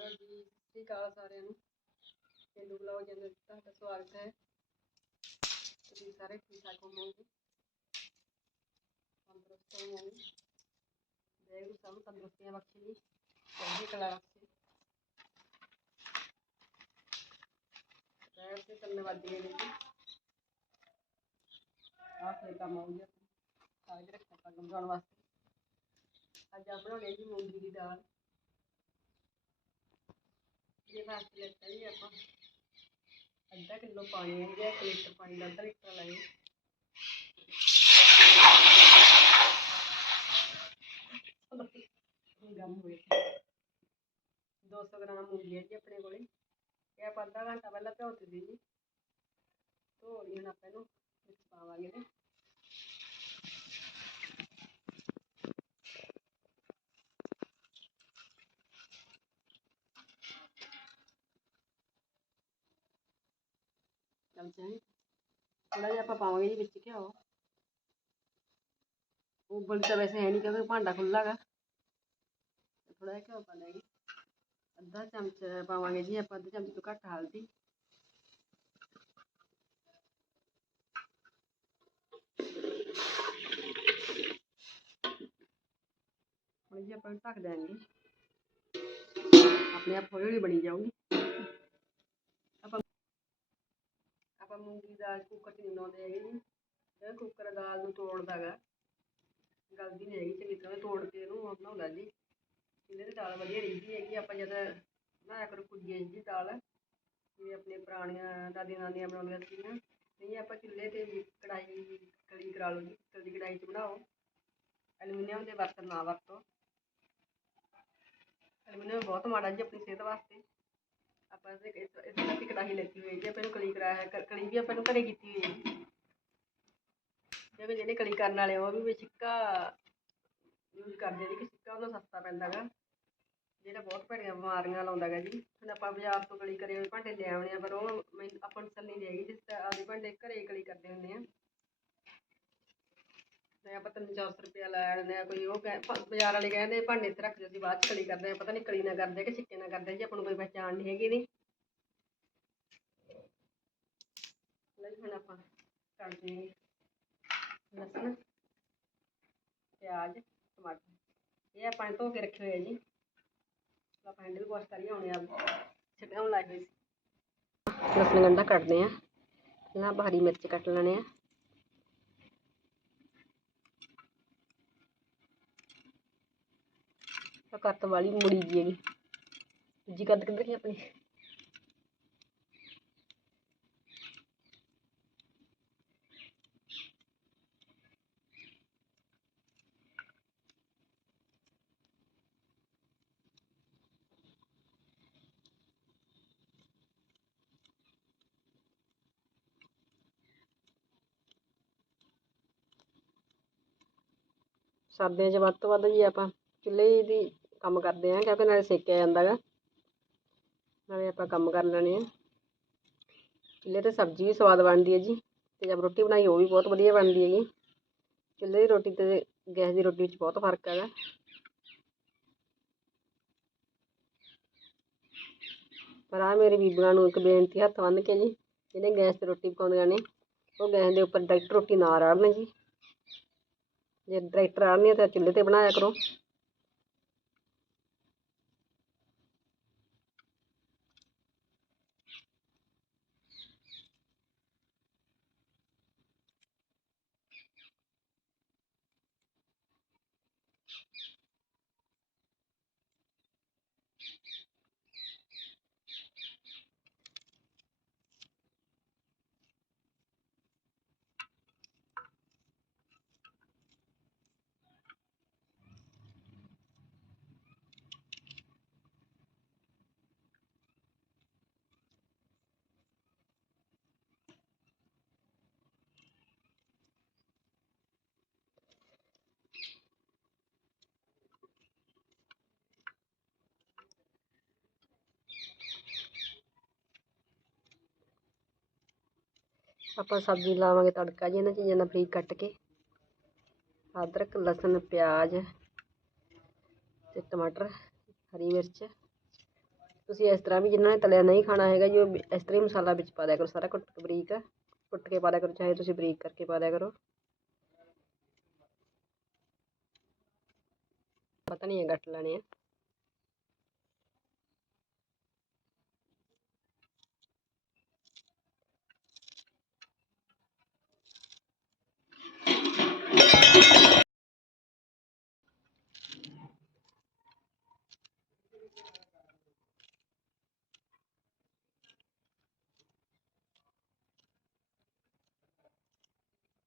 Hello ਜੀ, ਸਤਿ ਸ਼੍ਰੀ ਅਕਾਲ ਸਾਰਿਆਂ ਨੂੰ। ਪੇਂਡੂ ਬਲੌਗ ਚੈਨਲ 'ਤੇ ਤੁਹਾਡਾ ਸਵਾਗਤ ਹੈ। ਤੁਸੀਂ ਸਾਰੇ ਠੀਕ ਠਾਕ ਹੋਵੋਗੇ? ਤੰਦਰੁਸਤ ਹੋਵੋਗੇ? ਵਾਹਿਗੁਰੂ ਸਭ ਨੂੰ ਤੰਦਰੁਸਤੀਆਂ ਬਖਸ਼ੇ ਜੀ। ਚੜ੍ਹਦੀ ਕਲਾ ਬਖਸ਼ੇ। ਪੈਰ ਤੇ ਚੱਲਣ ਵੱਜ ਗਏ ਨੇ ਜੀ। ਕੰਮ ਹੋ ਗਿਆ ਸਾਗ ਰੱਖਿਆ ਪੱਗ ਵਾਸਤੇ। ਅੱਜ ਆ ਬਣਾਉਣੀ ਜੀ ਮੂੰਗੀ ਦੀ ਦਾਲ। ਇਹਦੇ ਵਾਸਤੇ ਲੈਤਾ ਜੀ ਆਪਾਂ ਅੱਧਾ ਕਿਲੋ ਪਾਣੀ ਹੈ ਜੀ ਇੱਕ ਲੀਟਰ ਪਾਣੀ ਦਾ ਅੱਧਾ ਲੀਟਰ ਲਾਏ ਗਰਮ ਹੋਏ 200 ਗ੍ਰਾਮ ਮੂੰਗੀ ਹੈ ਜੀ ਆਪਣੇ ਕੋਲੇ। ਇਹ ਆਪਾਂ ਅੱਧਾ ਘੰਟਾ ਪਹਿਲਾਂ ਭਿਓ ਦਿੱਤੀ ਜੀ ਧੋ ਲਈ ਹੁਣ ਆਪਾਂ ਇਹਨੂੰ ਵਿੱਚ ਪਾਵਾਂਗੇ पावे जी बिच घ्यो उबल तो वैसे है नहीं क्योंकि भांडा खुला गा थोड़ा घ्यो पा लेंगे अद्धा चमच पावे जी आप अद्धा चमच तो घट हल्दी जी आप ढक देंगे अपने आप हौली हौली बनी जाऊँगी ਮੂੰਗੀ ਦਾਲ ਕੁੱਕਰ 'ਚ ਨਹੀਂ ਬਣਾਉਂਦੇ ਹੈਗੇ ਜੀ। ਇਹ ਕੁੱਕਰ ਦਾਲ ਨੂੰ ਤੋੜਦਾ ਗਾ। ਗਲਦੀ ਨਹੀਂ ਹੈਗੀ, ਚੰਗੀ ਤਰ੍ਹਾਂ ਤੋੜ ਕੇ ਇਹਨੂੰ ਬਣਾਉਂਦਾ ਜੀ। ਚੁੱਲ੍ਹੇ ਦੀ ਦਾਲ ਵਧੀਆ ਰਹਿੰਦੀ ਹੈਗੀ, ਆਪਾਂ ਜਦ ਬਣਾਇਆ ਕਰੋ ਕੁੱਜੇ ਜੀ ਦਾਲ। ਜਿਵੇਂ ਆਪਣੇ ਪੁਰਾਣੀਆਂ ਦਾਦੀਆਂ ਨਾਨੀਆਂ ਬਣਾਉਂਦੀਆਂ ਸੀਗੀਆਂ ਨਹੀਂ ਆਪਾਂ ਚੁੱਲ੍ਹੇ 'ਤੇ ਕੜਾਈ ਕਲੀ ਕਰਾ ਲਓ ਜੀ ਪਿੱਤਲ ਦੀ ਕੜਾਹੀ 'ਚ ਬਣਾਓ। ਐਲੂਮੀਨੀਅਮ ਦੇ ਬਰਤਨ ਨਾ ਵਰਤੋ। ਐਲੂਮੀਨੀਅਮ ਬਹੁਤ ਮਾੜਾ ਜੀ ਆਪਣੀ ਸਿਹਤ ਵਾਸਤੇ। ਆਪਾਂ ਇਸ ਕਰਕੇ ਕੜਾਹੀ ਲੈਤੀ ਹੋਈ ਜੀ, ਆਪਾਂ ਇਹਨੂੰ ਕਲੀ ਕਰਾਇਆ ਕਲੀ ਵੀ ਆਪਾਂ ਨੂੰ ਘਰੇ ਕੀਤੀ ਹੋਈ ਹੈ। ਜੀ ਜਿਹੜੇ ਕਲੀ ਕਰਨ ਵਾਲੇ ਉਹ ਵੀ ਸਿੱਕਾ ਯੂਜ਼ ਕਰਦੇ ਜੀ, ਕਿ ਸਿੱਕਾ ਉਹਦਾ ਸਸਤਾ ਪੈਂਦਾ ਗਾ। ਜਿਹੜਾ ਬਹੁਤ ਭੈੜੀਆਂ ਬਿਮਾਰੀਆਂ ਲਾਉਂਦਾ ਗਾ ਜੀ। ਹੁਣ ਆਪਾਂ ਬਾਜ਼ਾਰ ਤੋਂ ਕਲੀ ਕਰੇ ਹੋਏ ਭਾਂਡੇ ਲੈ ਆਉਣੇ ਆ ਪਰ ਉਹ ਆਪਾਂ ਨੂੰ ਤਸੱਲੀ ਨਹੀਂ ਹੈਗੀ ਜਿਸ ਤਰ੍ਹਾਂ ਆਪਦੇ ਭਾਂਡੇ ਘਰੇ ਕਲੀ ਕਰਦੇ ਹੁੰਦੇ ਆ ਤੇ ਆਪਾਂ ਤਿੰਨ ਚਾਰ ਸੌ ਰੁਪਇਆ ਲੈ ਆਉਂਦੇ ਆ, ਕੋਈ ਉਹ ਕਹਿ, ਭਾ- ਬਾਜ਼ਾਰ ਵਾਲੇ ਕਹਿੰਦੇ ਭਾਂਡੇ ਇੱਥੇ ਰੱਖ ਦਿਓ ਅਸੀਂ ਬਾਅਦ ਚ ਕਲੀ ਕਰਦੇ ਆ, ਪਤਾ ਨਹੀਂ ਕਲੀ ਨਾ ਕਰਦੇ ਕਿ ਛਿੱਕੇ ਨਾ ਕਰਦੇ, ਜੀ ਆਪਾਂ ਨੂੰ ਕੋਈ ਪਹਿਚਾਣ ਨਹੀਂ ਹੈਗੀ ਇਹਦੀ। ਲੈ ਜੀ ਹੁਣ ਆਪਾਂ ਕਰਦੇ ਹਾਂ ਲਸਣ, ਪਿਆਜ਼, ਟਮਾਟਰ, ਇਹ ਆਪਾਂ ਨੇ ਧੋ ਕੇ ਰੱਖੇ ਹੋਏ ਆ ਜੀ। ਆਪਾਂ ਹੈਂਡਲ ਵਾਸ਼ ਕਰੀ ਆਉਣੇ ਆ ਛਿੱਟਾਂ ਲਾਏ ਹੋਏ ਸੀ। ਲਸਣ ਗੰਢਾ ਕੱਟਦੇ ਆ। ਪਹਿਲਾਂ ਆਪਾਂ ਹਰੀ ਮਿਰਚ ਕੱਟ ਲੈਣੇ ਆ। ਆ ਕੱਤ ਵਾਲੀ ਮੁੜੀ ਜੀ ਹੈਗੀ। ਦੂਜੀ ਕੱਦ ਕਿੱਧਰ ਗਈ ਆਪਣੀ? ਸਰਦੀਆਂ 'ਚ ਵੱਧ ਤੋਂ ਵੱਧ ਜੀ ਆਪਾਂ ਚੁੱਲ੍ਹੇ ਦੀ ਕੰਮ ਕਰਦੇ ਹਾਂ ਕਿਉਂਕਿ ਨਾਲੇ ਸੇਕਿਆ ਜਾਂਦਾ ਗਾ ਨਾਲੇ ਆਪਾਂ ਕੰਮ ਕਰ ਲੈਣੇ ਆ ਚੁੱਲ੍ਹੇ 'ਤੇ ਸਬਜ਼ੀ ਵੀ ਸਵਾਦ ਬਣਦੀ ਹੈ ਜੀ ਅਤੇ ਜਦ ਰੋਟੀ ਬਣਾਈ ਉਹ ਵੀ ਬਹੁਤ ਵਧੀਆ ਬਣਦੀ ਹੈਗੀ ਚੁੱਲ੍ਹੇ ਦੀ ਰੋਟੀ ਅਤੇ ਗੈਸ ਦੀ ਰੋਟੀ ਵਿੱਚ ਬਹੁਤ ਫਰਕ ਹੈਗਾ ਪਰ ਆ ਮੇਰੀ ਬੀਬੀਆਂ ਨੂੰ ਇੱਕ ਬੇਨਤੀ ਹੱਥ ਬੰਨ੍ਹ ਕੇ ਜੀ ਜਿਹਨੇ ਗੈਸ 'ਤੇ ਰੋਟੀ ਪਕਾਉਂਦੀਆਂ ਨੇ ਉਹ ਗੈਸ ਦੇ ਉੱਪਰ ਡਾਇਰੈਕਟ ਰੋਟੀ ਨਾ ਰਾੜਨ ਜੀ ਜੇ ਡਾਇਰੈਕਟ ਰਾੜਨੀ ਹੈ ਤਾਂ ਚੁੱਲ੍ਹੇ 'ਤੇ ਬਣਾਇਆ ਕਰੋ ਆਪਾਂ ਸਬਜ਼ੀ ਲਾਵਾਂਗੇ ਤੜਕਾ ਜੀ ਇਹਨਾਂ ਚੀਜ਼ਾਂ ਦਾ ਬਰੀਕ ਕੱਟ ਕੇ ਅਦਰਕ ਲਸਣ ਪਿਆਜ਼ ਅਤੇ ਟਮਾਟਰ ਹਰੀ ਮਿਰਚ ਤੁਸੀਂ ਇਸ ਤਰ੍ਹਾਂ ਵੀ ਜਿਨ੍ਹਾਂ ਨੇ ਤਲਿਆ ਨਹੀਂ ਖਾਣਾ ਹੈਗਾ ਜੀ ਉਹ ਇਸ ਤਰ੍ਹਾਂ ਹੀ ਮਸਾਲਾ ਵਿੱਚ ਪਾ ਦਿਆ ਕਰੋ ਸਾਰਾ ਕੁੱਟ ਕੇ ਬਰੀਕ ਕੁੱਟ ਕੇ ਪਾ ਦਿਆ ਕਰੋ ਚਾਹੇ ਤੁਸੀਂ ਬਰੀਕ ਕਰਕੇ ਪਾ ਦਿਆ ਕਰੋ ਪਤਾ ਨਹੀਂ ਹੈ ਗੱਟ ਲੈਣੇ ਆ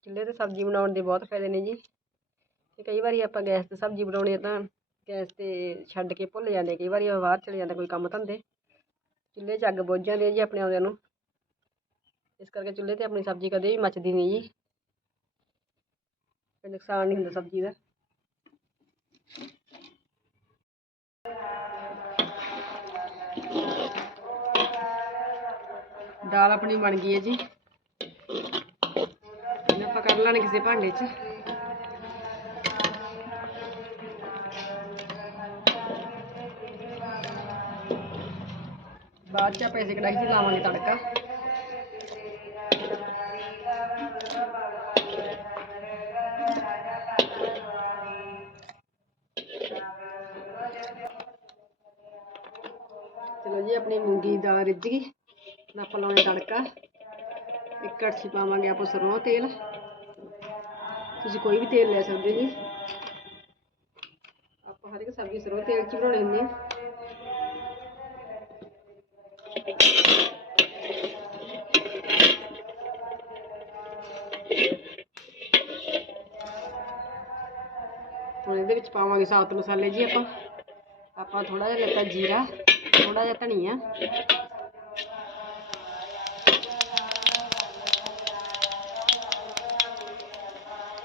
ਚੁੱਲ੍ਹੇ 'ਤੇ ਸਬਜ਼ੀ ਬਣਾਉਣ ਦੇ ਬਹੁਤ ਫਾਇਦੇ ਨੇ ਜੀ। ਅਤੇ ਕਈ ਵਾਰੀ ਆਪਾਂ ਗੈਸ 'ਤੇ ਸਬਜ਼ੀ ਬਣਾਉਣੀ ਆ ਤਾਂ ਗੈਸ 'ਤੇ ਛੱਡ ਕੇ ਭੁੱਲ ਜਾਂਦੇ ਕਈ ਵਾਰੀ ਬਾਹਰ ਚਲੇ ਜਾਂਦਾ ਕੋਈ ਕੰਮ ਧੰਦੇ। ਚੁੱਲ੍ਹੇ 'ਚ ਅੱਗ ਬੁੱਝ ਜਾਂਦੀ ਹੈ ਜੀ ਆਪਣੇ ਆਉਂਦਿਆਂ ਨੂੰ। ਇਸ ਕਰਕੇ ਚੁੱਲ੍ਹੇ 'ਤੇ ਆਪਣੀ ਸਬਜ਼ੀ ਕਦੇ ਵੀ ਮੱਚਦੀ ਨਹੀਂ ਜੀ। ਕੋਈ ਨੁਕਸਾਨ ਨਹੀਂ ਹੁੰਦਾ ਸਬਜ਼ੀ ਦਾ। ਦਾਲ ਆਪਣੀ ਬਣ ਗਈ ਹੈ ਜੀ। ਕਰ ਲੈਣੇ ਕਿਸੇ ਭਾਂਡੇ 'ਚ ਬਾਅਦ 'ਚ ਆਪਾਂ ਇਸੇ ਕੜਾਹੀ 'ਚ ਲਾਵਾਂਗੇ ਤੜਕਾ ਚਲੋ ਜੀ ਆਪਣੀ ਮੂੰਗੀ ਦੀ ਦਾਲ ਰਿੱਝ ਗਈ ਹੁਣ ਆਪਾਂ ਲਾਉਣੇ ਤੜਕਾ ਇੱਕ ਕੜਛੀ ਪਾਵਾਂਗੇ ਆਪਾਂ ਸਰੋਂ ਦਾ ਤੇਲ ਤੁਸੀਂ ਕੋਈ ਵੀ ਤੇਲ ਲੈ ਸਕਦੇ ਜੀ ਆਪਾਂ ਹਰ ਇੱਕ ਸਬਜ਼ੀ ਸਰੋਂ ਦੇ ਤੇਲ 'ਚ ਹੀ ਬਣਾਉਣੀ ਹੁੰਦੀ ਹੈ ਹੁਣ ਇਹਦੇ ਵਿੱਚ ਪਾਵਾਂਗੇ ਸਾਬਤ ਮਸਾਲੇ ਜੀ ਆਪਾਂ ਆਪਾਂ ਥੋੜਾ ਜਿਹਾ ਲੱਤਾ ਜੀਰਾ ਥੋੜਾ ਜਿਹਾ ਧਨੀਆ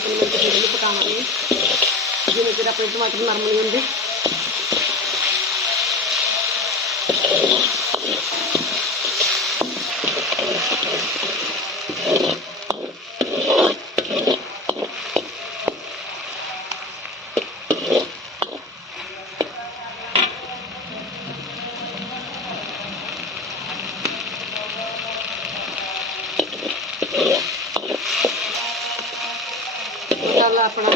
നോക്കുന്ന നമുക്ക് ഇതിലിപ്പോൾ കാണാം. ഇതിനൊക്കെ അപ്പോഴത്തെ മാത്രം നർമ്മണി കൊണ്ട് ਆਪਣੇ ਟਮਾਟਰ ਨਰਮ ਨਹੀਂ ਹੁੰਦੇ ਮਸਾਲਾ ਆਪਣਾ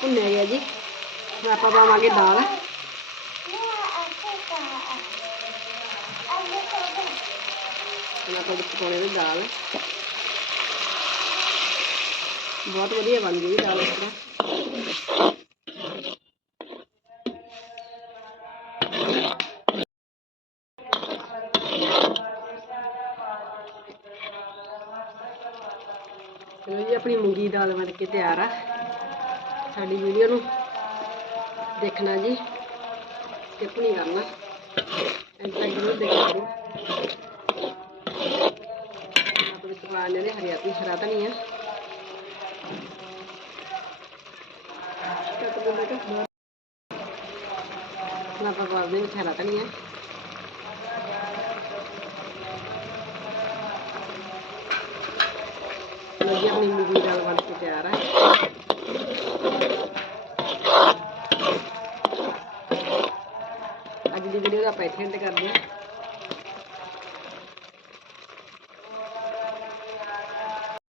ਭੁੰਨਿਆ ਗਿਆ ਜੀ ਹੁਣ ਆਪਾਂ ਪਾਵਾਂਗੇ ਦਾਲ ਹੁਣ ਆਪਾਂ ਵਿੱਚ ਪਾਉਣੇ ਦੀ ਦਾਲ ਬਹੁਤ ਵਧੀਆ ਬਣ ਗਈ ਜੀ ਦਾਲ ਇਸ ਤਰ੍ਹਾਂ ਦਾਲ ਬਣ ਕੇ ਤਿਆਰ ਆ ਸਾਡੀ ਵੀਡੀਓ ਨੂੰ ਦੇਖਣਾ ਜੀ ਸਕਿਪ ਨਹੀਂ ਕਰਨਾ ਐਂਡ ਤੱਕ ਜ਼ਰੂਰ ਦੇਖਿਆ ਕਰੋ ਆਪਾਂ ਵਿੱਚ ਪਾ ਲੈਣੇ ਹਰੀਆ ਤੀ ਹਰਾ ਧਨੀਆ ਕੱਟ ਦਿੰਦਾ ਕਿ ਹੁਣ ਆਪਾਂ ਪਾਉਂਦੇ ਵਿੱਚ ਹਰਾ ਧਨੀਆ ਲੋ ਵਧੀਆ ਆਪਣੀ ਮੂੰਗੀ ਦਾਲ ਬਣ ਕੇ ਤਿਆਰ ਹੈ ਅੱਜ ਦੀ ਵੀਡੀਓ ਦਾ ਆਪਾਂ ਇੱਥੇ end ਕਰਦੇ ਹਾਂ